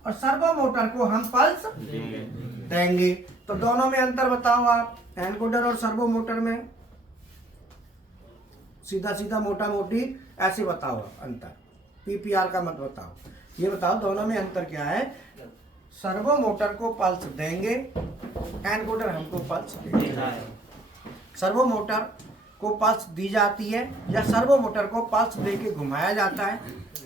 और सर्वो मोटर को हम पल्स देंगे। तो दोनों में अंतर बताओ आप, एनकोडर और सर्वो मोटर में। सीधा सीधा मोटा मोटी ऐसे बताओ अंतर, पीपीआर का मत बताओ। ये बताओ दोनों में अंतर क्या है? सर्वो मोटर को पल्स देंगे, एनकोडर हमको पल्स देंगे। सर्वो मोटर को पल्स दी जाती है या सर्वो मोटर को पल्स दे के घुमाया जाता है,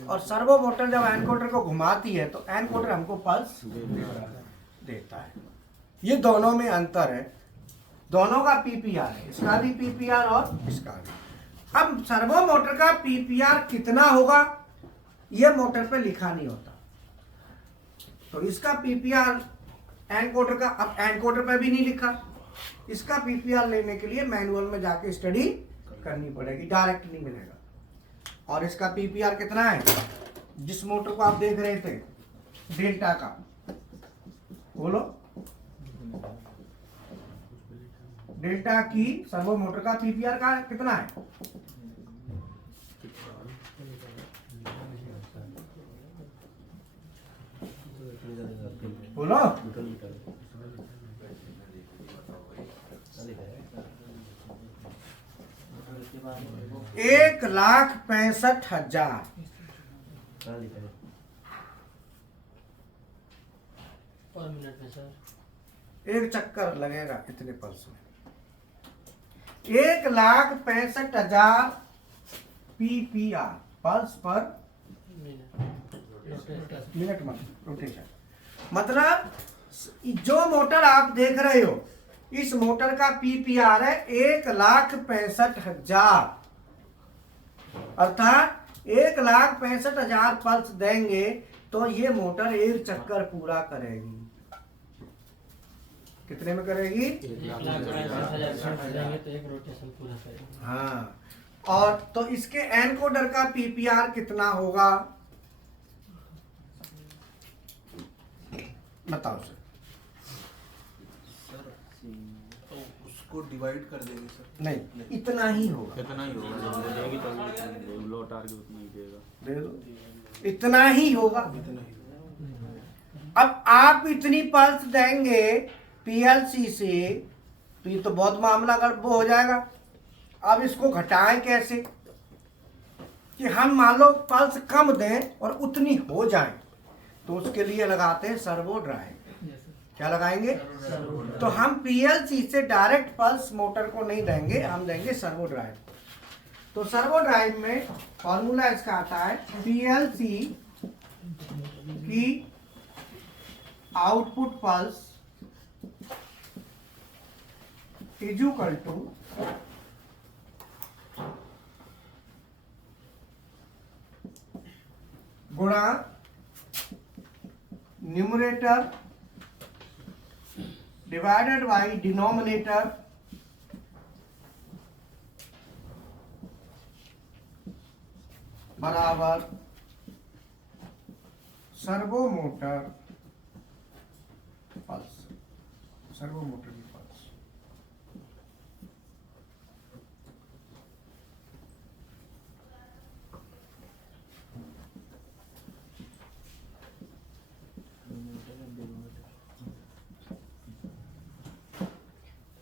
और सर्वो मोटर जब एनकोडर को घुमाती है तो एनकोडर हमको पल्स देता है। ये दोनों में अंतर है, दोनों का पीपीआर है, इसका भी पीपीआर और इसका भी। अब सर्वो मोटर का पीपीआर कितना होगा ये मोटर पे लिखा नहीं होता, तो इसका पीपीआर एनकोडर का, अब एनकोडर पे भी नहीं लिखा, इसका पीपीआर लेने के लिए मैनुअल में जाके स्टडी करनी पड़ेगी, डायरेक्ट नहीं मिलेगा। और इसका पीपीआर कितना है, जिस मोटर को आप देख रहे थे डेल्टा का, बोलो डेल्टा की सर्वो मोटर का पीपीआर का कितना है? बोलो 1,65,000 पर मिनट में सर। एक चक्कर लगेगा इतने पल्स में। 1,65,000 पीपीआर पल्स पर मिनट में रोटेशन। मतलब जो मोटर आप देख रहे हो इस मोटर का पीपीआर है 1,65,000, अर्थात 1,65,000 पल्स देंगे तो ये मोटर एक चक्कर पूरा करेगी। कितने में करेगी? 1,65,000 तो एक रोटेशन पूरा करेगी। हाँ, और तो इसके एनकोडर का पीपीआर कितना होगा बताओ सर। तो उसको डिवाइड कर देंगे सर? नहीं, इतना ही होगा। कितना ही होगा, जब देगी तब लौट आके उतना ही देगा। दे दो, इतना ही होगा। इतना ही। अब आप इतनी पल्स देंगे पीएलसी से तो ये तो बहुत मामला गड़बड़ हो जाएगा। अब इसको घटाएं कैसे कि हम मान लो पल्स कम दें और उतनी हो जाए, तो उसके लिए लगाते हैं सर्वो ड्राइव। क्या लगाएंगे? तो हम पीएलसी से डायरेक्ट पल्स मोटर को नहीं देंगे, हम देंगे सर्वो ड्राइव। तो सर्वो ड्राइव में फॉर्मूला इसका आता है पीएलसी की output pulse is equal to गुणा न्यूमरेटर डिवाइडेड बाई डिनोमिनेटर बराबर servo motor pulse, servo motor की पल्स।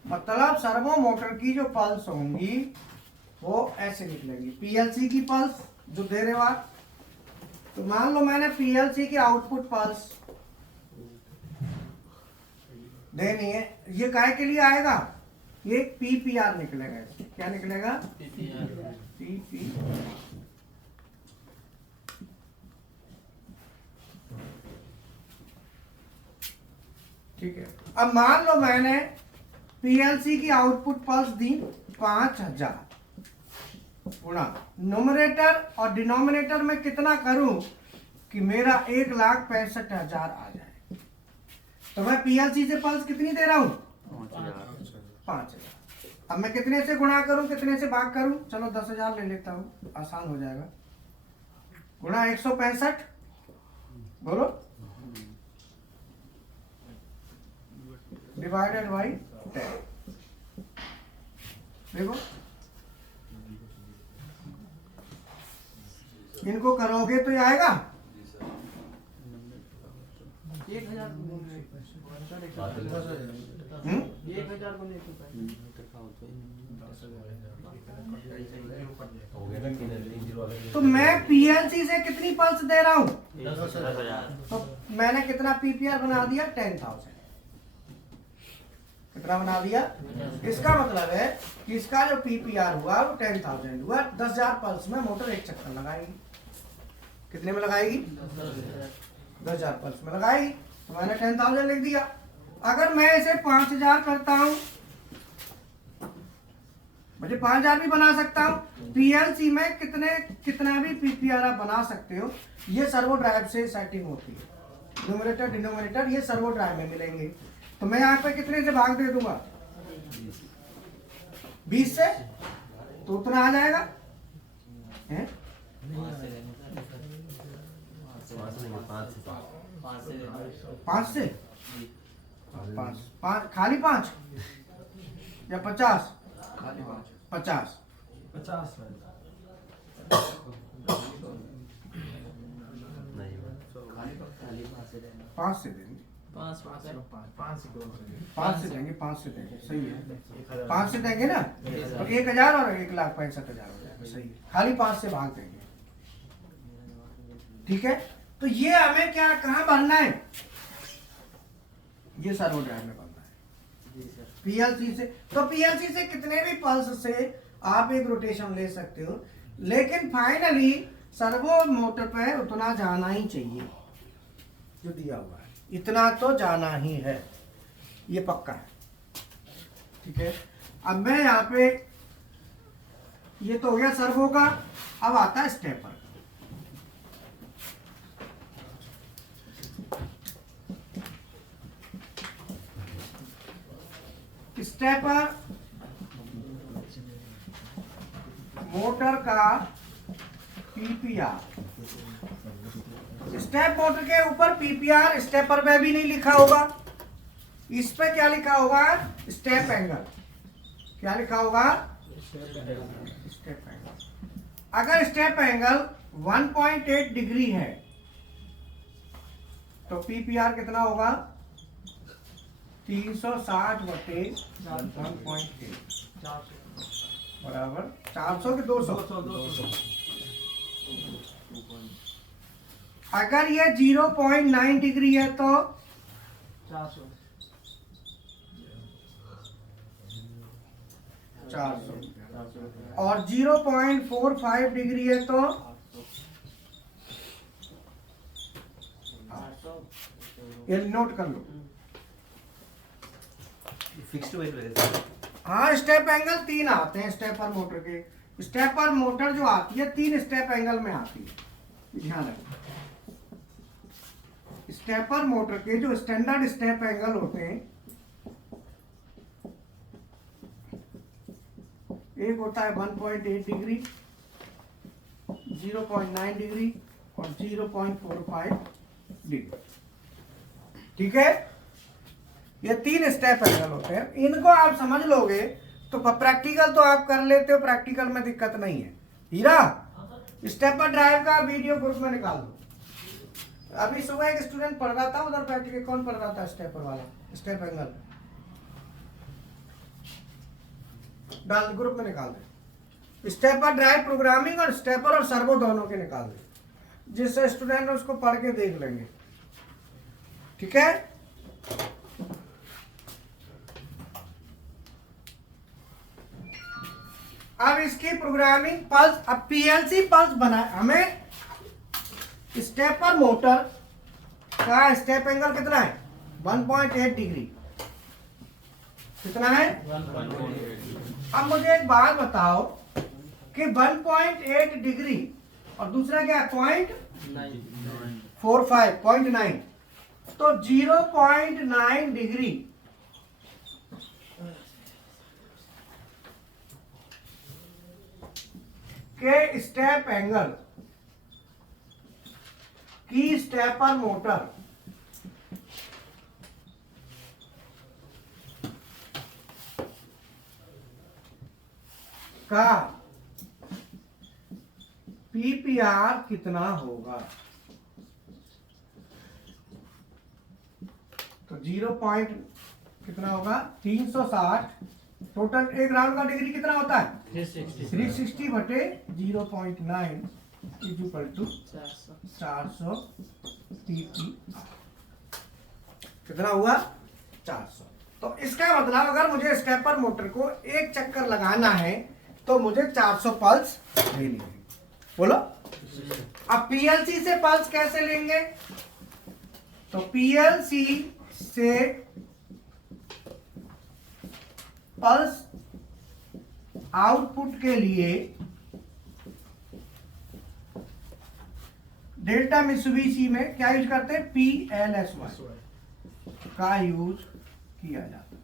मतलब सर्वो मोटर की जो पल्स होंगी वो ऐसे निकलेंगी। पीएलसी की पल्स जो दे रहे हो आप, तो मान लो मैंने पीएलसी की आउटपुट पल्स देनी है, ये काय के लिए आएगा? ये पीपीआर निकलेगा। क्या निकलेगा? पीपीआर। ठीक है। अब मान लो मैंने पीएलसी की आउटपुट पल्स दी 5,000 गुणा न्यूमरेटर और डिनोमिनेटर में कितना करूं कि मेरा 1,65,000 आ जाए। तो मैं पीएलसी से पल्स कितनी दे रहा हूं? 5,000। अब मैं कितने से गुणा करूं, कितने से भाग करूं? चलो 10,000 ले लेता हूं, आसान हो जाएगा। गुणा 165, बोलो, डिवाइडेड बाई 10। देखो इनको करोगे तो ये आएगा 1,000 तो मैं पीएलसी से कितनी पल्स दे रहा हूं? 10,000। तो मैंने कितना पीपीआर बना दिया? 10,000। कितना बना दिया। इसका मतलब है कि इसका जो PPR हुआ वो 10,000 हुआ। 10,000 पल्स में मोटर एक चक्कर लगाएगी। कितने में लगाएगी? 10,000 पल्स में लगाएगी। तो मैंने 10,000 लिख दिया। अगर मैं इसे 5,000 करता हूं, मुझे 5,000 भी बना सकता हूं। PLC में कितना भी PPR आप बना सकते हो। ये सर्वो ड्राइव से सेटिंग होती है। न्यूमरेटर डिनोमिनेटर ये सर्वो ड्राइव में मिलेंगे। तो मैं यहाँ पे कितने से भाग दे दूंगा? 20 से, तो उतना आ जाएगा है? 5 से 5 खाली 5 या 50? 50 5 से देंगे। 5 से देंगे, 5 से देंगे, सही है। 5 से देंगे ना, तो 1,000 और 1,65,000 हो जाएगा, सही है। खाली 5 से भाग देंगे, ठीक है। तो ये हमें क्या कहाँ भरना है? ये सर्वो ड्राइव में भरना है PLC से। तो PLC से कितने भी पल्स से आप एक रोटेशन ले सकते हो, लेकिन फाइनली सर्वो मोटर पे उतना जाना ही चाहिए जो दिया हुआ है। इतना तो जाना ही है, ये पक्का है, ठीक है। अब मैं यहाँ पे, ये तो हो गया सर्वो का। अब आता है स्टेपर। स्टेपर मोटर का PPR। स्टेप मोटर के ऊपर PPR स्टेपर में भी नहीं लिखा होगा। इस पे क्या लिखा होगा? Step angle. क्या लिखा होगा? Step angle. अगर स्टेप एंगल 1.8 डिग्री है तो PPR कितना होगा? 360 बटे 1.8 बराबर 400 के 200। अगर ये 0.9 डिग्री है तो 400, और 0.45 डिग्री है तो 800। ये नोट कर लो। फिक्स्ड वही रहेगा। हाँ, स्टेप एंगल 3 आते हैं स्टेपर मोटर के। स्टेपर मोटर जो आती है 3 स्टेप एंगल में आती है, ध्यान रखना। स्टेपर मोटर के जो स्टैंडर्ड स्टेप एंगल होते हैं, एक होता है 1.8 डिग्री, 0.9 डिग्री और 0.45 डिग्री, ठीक है। ये 3 स्टेप एंगल होते हैं। इनको आप समझ लोगे तो प्रैक्टिकल तो आप कर लेते हो, प्रैक्टिकल में दिक्कत नहीं है। हीरा, स्टेपर ड्राइव का वीडियो ग्रुप में निकाल दो। अभी सुबह एक स्टूडेंट पढ़ रहा था, उधर बैठ के कौन पढ़ रहा था? स्टेपर वाला, स्टेप एंगल डाल, ग्रुप में निकाल दे। स्टेपर ड्राइव प्रोग्रामिंग और स्टेपर और सर्वो दोनों के निकाल दे, जिससे स्टूडेंट उसको पढ़ के देख लेंगे, ठीक है। अब इसकी प्रोग्रामिंग पल्स, अब PLC पल्स बना, हमें स्टेपर मोटर का स्टेप एंगल कितना है? 1.8 डिग्री। कितना है? 1.8। अब मुझे एक बात बताओ कि 1.8 डिग्री और दूसरा क्या है? 0.9, तो 0.9 डिग्री के स्टेप एंगल की स्टेपर मोटर का PPR कितना होगा? तो 0 पॉइंट कितना होगा? 360। टोटल एक राउंड का डिग्री कितना होता है? 360 बटे 0.9 इज इक्वल टू 400 PPR। कितना हुआ? 400। तो इसका मतलब अगर मुझे स्टेपर मोटर को एक चक्कर लगाना है तो मुझे 400 पल्स लेनी है। बोलो। अब पीएलसी से पल्स कैसे लेंगे? तो पीएलसी से पल्स आउटपुट के लिए डेल्टा मित्सुबिशी में क्या यूज करते हैं? PLSY का यूज किया जाता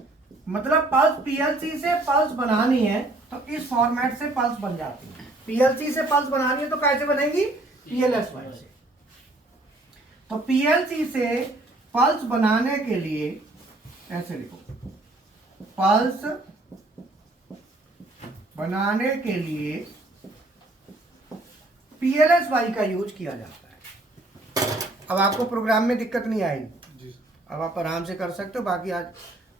है। मतलब पल्स पीएलसी से पल्स बनानी है तो इस फॉर्मेट से पल्स बन जाती है। पीएलसी से पल्स बनानी है तो कैसे बनेगी? PLSY से। तो पीएलसी से पल्स बनाने के लिए ऐसे लिखो, पल्स बनाने के लिए PLSY का यूज किया जाता है। अब आपको प्रोग्राम में दिक्कत नहीं आएगी, अब आप आराम से कर सकते हो। बाकी आज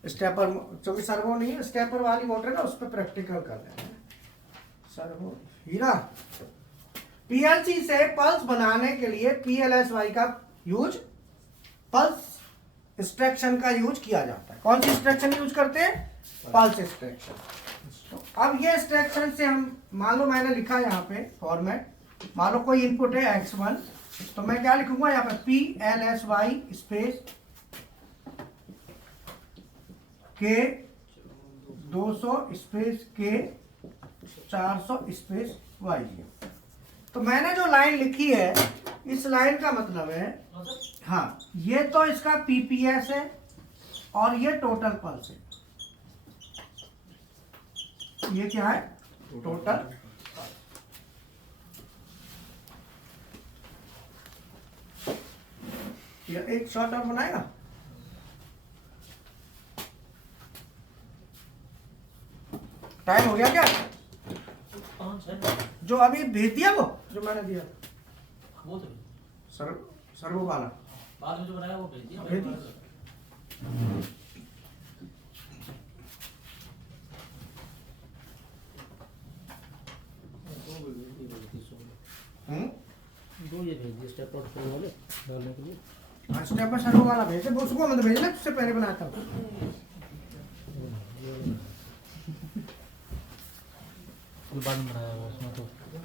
स्टेपर, क्योंकि सर्वो नहीं है, स्टेपर वाली मोटर है ना, उस पर प्रैक्टिकल कर रहे हैं। सर्वो हीरा। पीएलसी से पल्स बनाने के लिए PLSY का यूज, पल्स इंस्ट्रक्शन का यूज किया जाता है। कौन सी इंस्ट्रक्शन यूज करते हैं? Pulse instruction. तो अब ये इंस्ट्रक्शन से हम, मान लो मैंने लिखा यहाँ पे फॉर्मेट, मान लो कोई इनपुट है X1, तो मैं क्या लिखूंगा यहाँ पे? PLSY space K 200 space K 400 space Y0। तो मैंने जो लाइन लिखी है, इस लाइन का मतलब है, हाँ, ये तो इसका PPS है और ये टोटल पल्स है। ये क्या है? टोटल। ये एक शॉर्ट और बनाएगा। टाइम हो गया क्या? जो अभी भेज दिया वो, जो मैंने दिया वो तो सर्वो वाला बाद में जो बनाया वो भेज दिया। भेज दिया। दो ये भेज दिए स्टेप आउट वाले डालने के लिए। हाँ, स्टेप पर सर्वो वाला भेजे, उसको मत भेजना, उससे पहले बनाता हूँ। बाद में बनाया हुआ उसमें तो बना दे।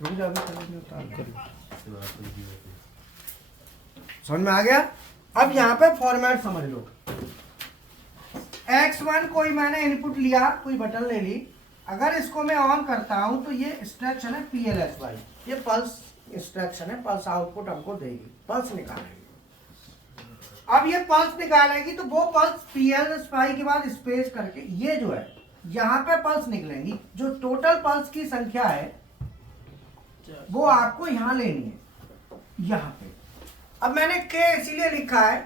रुक जा, समझ में आ गया? अब यहाँ पे फॉर्मेट समझ लो। X1 कोई मैंने इनपुट लिया, कोई बटन ले ली, अगर इसको मैं ऑन करता हूं तो ये इंस्ट्रक्शन है PLSY, ये पल्स इंस्ट्रक्शन है, पल्स आउटपुट हमको देगी, पल्स निकालेगी। अब ये पल्स निकालेगी तो वो पल्स PLSY के बाद स्पेस करके, ये जो है यहाँ पे पल्स निकलेंगी, जो टोटल पल्स की संख्या है वो आपको यहाँ लेनी है, यहाँ पे। अब मैंने K इसीलिए लिखा है,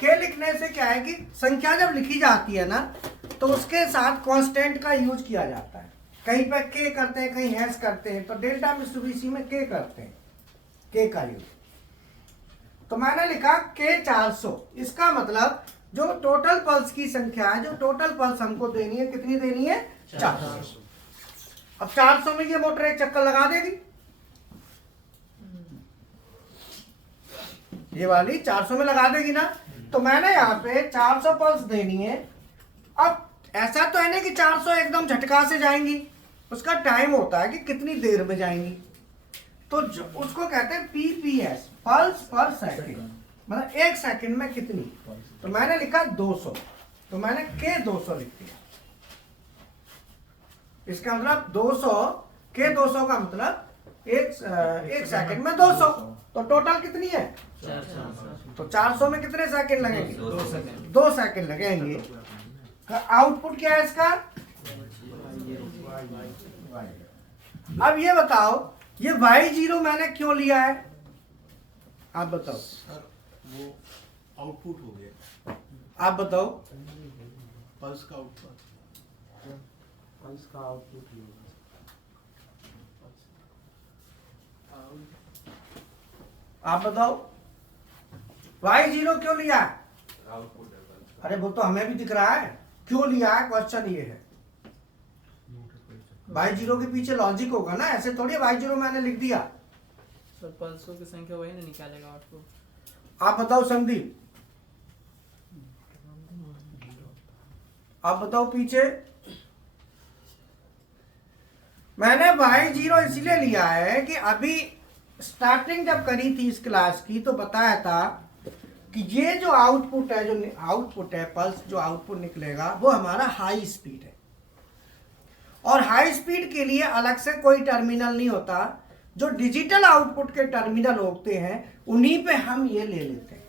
K लिखने से क्या है कि संख्या जब लिखी जाती है ना तो उसके साथ कांस्टेंट का यूज किया जाता है। कहीं पे K करते हैं, कहीं हैश करते हैं, तो डेल्टा मित्सुबिशी में K करते हैं, K का यूज। तो मैंने लिखा K 400, इसका मतलब जो टोटल पल्स की संख्या है, जो टोटल पल्स हमको देनी है, कितनी देनी है? 400। अब 400 में ये मोटर एक चक्कर लगा देगी, ये वाली 400 में लगा देगी ना। तो मैंने यहाँ पे 400 पल्स देनी है। अब ऐसा तो है नहीं कि 400 एकदम झटका से जाएंगी, उसका टाइम होता है कि कितनी देर में जाएंगी। तो उसको कहते हैं PPS, पल्स पर सेकंड, मतलब एक सेकंड में कितनी। तो मैंने लिखा 200, तो मैंने K 200 लिख दिया। इसका मतलब 200, K 200 का मतलब एक सेकंड में 200, तो टोटल कितनी है? 400। तो 400 में कितने सेकंड लगेंगे? 2 सेकंड लगेंगे। आउटपुट क्या है इसका? अब ये बताओ, ये Y0 मैंने क्यों लिया है? आप बताओ। सर वो आउटपुट हो गया, आप बताओ। पल्स का आउटपुट। पल्स का आउटपुट ही होगा। आप बताओ y0 क्यों लिया है? अरे वो तो हमें भी दिख रहा है क्यों लिया है, क्वेश्चन ये है। y0 के पीछे लॉजिक होगा ना, ऐसे थोड़ी y0 मैंने लिख दिया। सर पल्सों की संख्या वही ना निकालेगा आउटपुट। आप बताओ संदीप, आप बताओ पीछे। मैंने y0 इसलिए लिया है कि अभी स्टार्टिंग जब करी थी इस क्लास की तो बताया था कि ये जो आउटपुट है, जो आउटपुट है पल्स, जो आउटपुट निकलेगा वो हमारा हाई स्पीड है। और हाई स्पीड के लिए अलग से कोई टर्मिनल नहीं होता, जो डिजिटल आउटपुट के टर्मिनल होते हैं उन्हीं पे हम ये ले लेते हैं।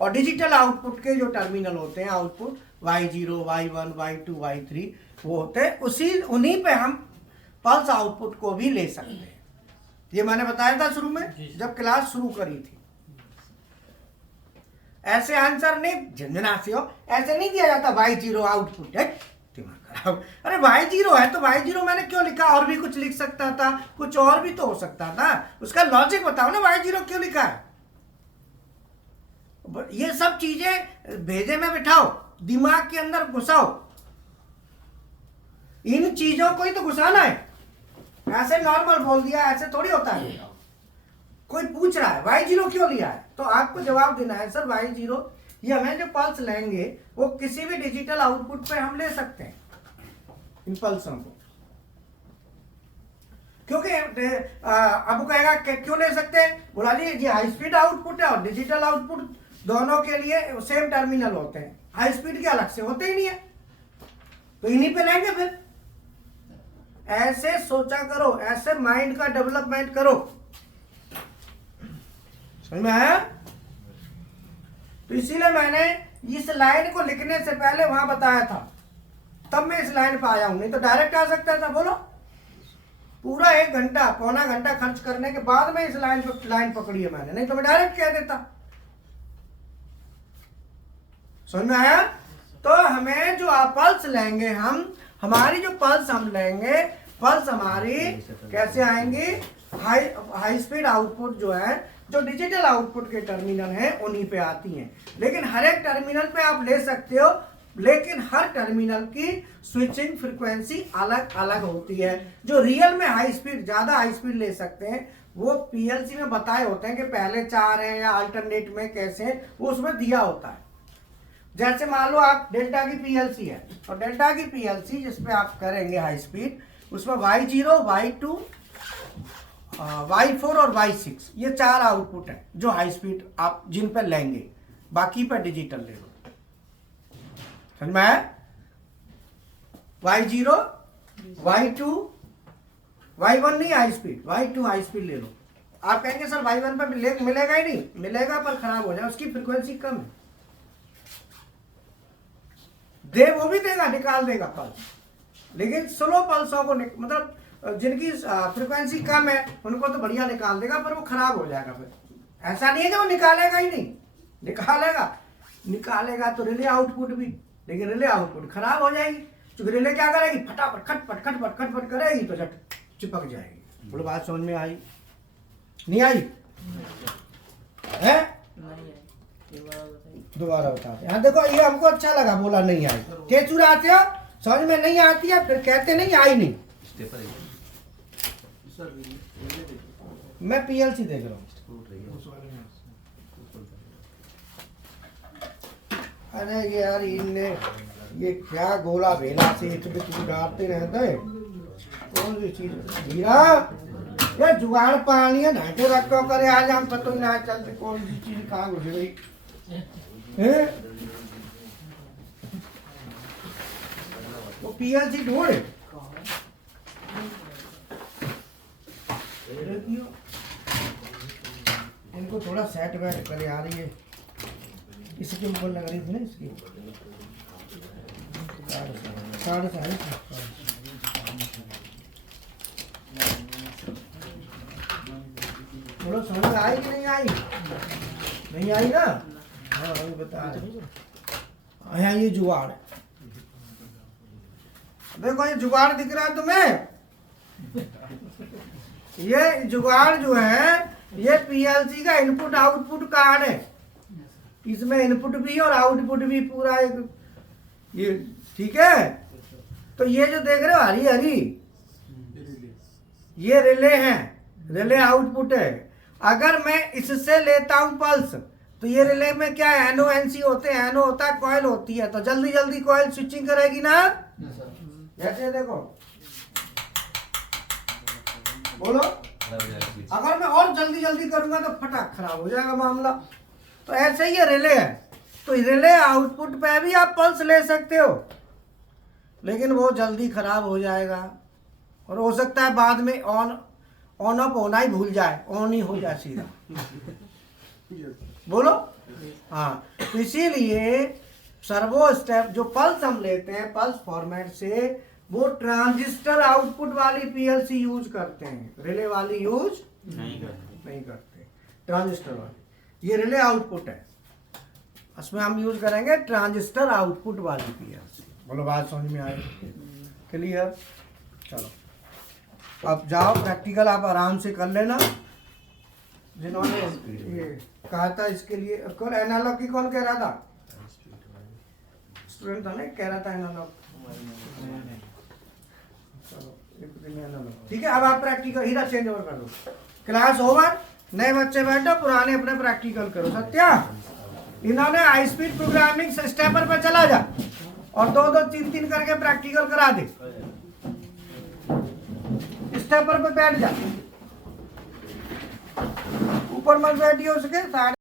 और डिजिटल आउटपुट के जो टर्मिनल होते हैं, output y0, y1, y2, y3 वो होते हैं, उन्हीं पे हम पल्स आउटपुट को भी ले सकते हैं। ये मैंने बताया था शुरू में जब क्लास शुरू करी थी। ऐसे आंसर नहीं झंझना से हो, ऐसे नहीं दिया जाता y0 आउटपुट है, दिमाग खराब। अरे y0 है तो y0 मैंने क्यों लिखा, और भी कुछ लिख सकता था, कुछ और भी तो हो सकता था, उसका लॉजिक बताओ ना, y0 क्यों लिखा है। ये सब चीजें भेजे में बिठाओ, दिमाग के अंदर घुसाओ, इन चीजों को ही तो घुसाना है। ऐसे नॉर्मल बोल दिया ऐसे थोड़ी होता है। कोई पूछ रहा है y0 क्यों लिया है तो आपको जवाब देना है सर y0 ये हमें जो पल्स लेंगे वो किसी भी डिजिटल आउटपुट पे हम ले सकते हैं इन पल्सों को। क्योंकि अब वो कहेगा क्यों ले सकते हैं, बोला जी ये हाई स्पीड आउटपुट है और डिजिटल आउटपुट दोनों के लिए सेम टर्मिनल होते हैं, हाई स्पीड के अलग से होते ही नहीं है, तो इन्हीं पे लेंगे। फिर ऐसे सोचा करो, ऐसे माइंड का डेवलपमेंट करो, समझ में आया। तो इसीलिए मैंने इस लाइन को लिखने से पहले वहां बताया था, तब मैं इस लाइन पे आया हूं, नहीं तो डायरेक्ट आ सकता था। बोलो, पूरा 1 घंटा पौना घंटा खर्च करने के बाद में इस लाइन पकड़ी है मैंने, नहीं तो मैं डायरेक्ट कह देता। समझ में आया। तो हमें जो पल्स लेंगे, हम हमारी जो पल्स हम लेंगे, पल्स हमारी कैसे आएंगी, हाई स्पीड आउटपुट जो है, जो डिजिटल आउटपुट के टर्मिनल हैं उन्हीं पे आती हैं। लेकिन हर एक टर्मिनल पे आप ले सकते हो, लेकिन हर टर्मिनल की स्विचिंग फ्रीक्वेंसी अलग अलग होती है। जो रियल में हाई स्पीड, ज्यादा हाई स्पीड ले सकते हैं, वो पीएलसी में बताए होते हैं कि पहले 4 हैं या अल्टरनेट में कैसे हैं, वो उसमें दिया होता है। जैसे मान लो आप डेल्टा की पीएलसी है, और डेल्टा की पीएलसी जिसपे आप करेंगे हाई स्पीड, उसमें y0, y2, y4 और y6 ये 4 आउटपुट है जो हाई स्पीड आप जिन पे लेंगे, बाकी पर डिजिटल ले लो। समझ में आया। y0, y2, y1 नहीं high speed, y2 high speed ले लो। आप कहेंगे सर y1 पे मिलेगा ही नहीं, मिलेगा पर खराब हो जाए, उसकी फ्रीक्वेंसी कम है। दे वो भी देगा, निकाल देगा पल्स, लेकिन स्लो पल्सों को मतलब जिनकी फ्रीक्वेंसी कम है उनको तो बढ़िया निकाल देगा, पर वो खराब हो जाएगा। फिर ऐसा नहीं है कि वो निकालेगा ही नहीं, निकालेगा तो रिले आउटपुट भी, लेकिन रिले आउटपुट खराब हो जाएगी, क्योंकि रिले क्या करेगी, फटाफट खटपट करेगी तो झट चिपक जाएगी। बोलो बात समझ में आई, नहीं आई है? दोबारा बताते हैं। देखो ये हमको अच्छा लगा, बोला नहीं आई, क्या चुराते हो, समझ में नहीं आती है फिर कहते नहीं आई नहीं। मैं पीएलसी देख रहा हूँ। अरे यार इनने ये क्या गोला भेला से इतने डालते रहते हैं, कौन सी चीज हीरा ये जुगाड़ पानी है, ढांचे रखो करे आज हम पता ही ना चलते कौन सी चीज कहाँ घुस गई है। वो पीएलसी ढूंढ इनको थोड़ा सेट वेट करे आ रही है, इसके ऊपर लग रही थी ना, इसकी 4.5 बोलो समझ में आई कि नहीं आई? नहीं आई ना? हाँ अभी बता रहे। यहाँ ये जुगाड़ है, देखो ये जुगाड़ दिख रहा है तुम्हें? ये जुगाड़ जो है ये पीएलसी का इनपुट आउटपुट कार्ड है। इसमें इनपुट भी और आउटपुट भी पूरा एक ये, ठीक है? तो ये जो देख रहे हो हरी हरी, ये रिले है, रिले आउटपुट है। अगर मैं इससे लेता हूं पल्स तो ये रिले में क्या है, एनओ एनसी होते हैं, एनओ होता है, कॉइल होती है, तो जल्दी जल्दी कॉइल स्विचिंग करेगी ना। जैसे देखो, बोलो अगर मैं और जल्दी जल्दी करूंगा तो फटाक खराब हो जाएगा मामला। तो ऐसे ही ये रिले है, तो रिले आउटपुट पे भी आप पल्स ले सकते हो, लेकिन वो जल्दी खराब हो जाएगा और हो सकता है बाद में ऑन ऑफ होना ही भूल जाए, ऑन ही हो जाए सीधा। बोलो हाँ, तो इसीलिए सर्वो स्टेप जो पल्स हम लेते हैं पल्स फॉर्मेट से, वो ट्रांजिस्टर आउटपुट वाली पीएलसी यूज करते हैं, रिले वाली यूज नहीं करते, ट्रांजिस्टर वाली। ये रिले आउटपुट है, इसमें हम यूज करेंगे ट्रांजिस्टर आउटपुट वाली पीएलसी। बोलो बात समझ में आई? क्लियर? चलो अब जाओ प्रैक्टिकल आप आराम से कर लेना। जिन्होंने ये कहा था इसके लिए कौन एनालॉग की कौन कह रहा था? स्टूडेंट था ना, कह रहा था एनालॉग। चलो एक दिन एनालॉग, ठीक है? अब आप प्रैक्टिकल हीरा चेंज ओवर कर दो, क्लास ओवर, नए बच्चे बैठो, पुराने अपने प्रैक्टिकल करो। सत्या इन्होंने हाई स्पीड प्रोग्रामिंग स्टेपर पर चला जा और 2-2 3-3 करके प्रैक्टिकल करा दे। स्टेपर पे बैठ जा, ऊपर मत बैठिए उसके साथ।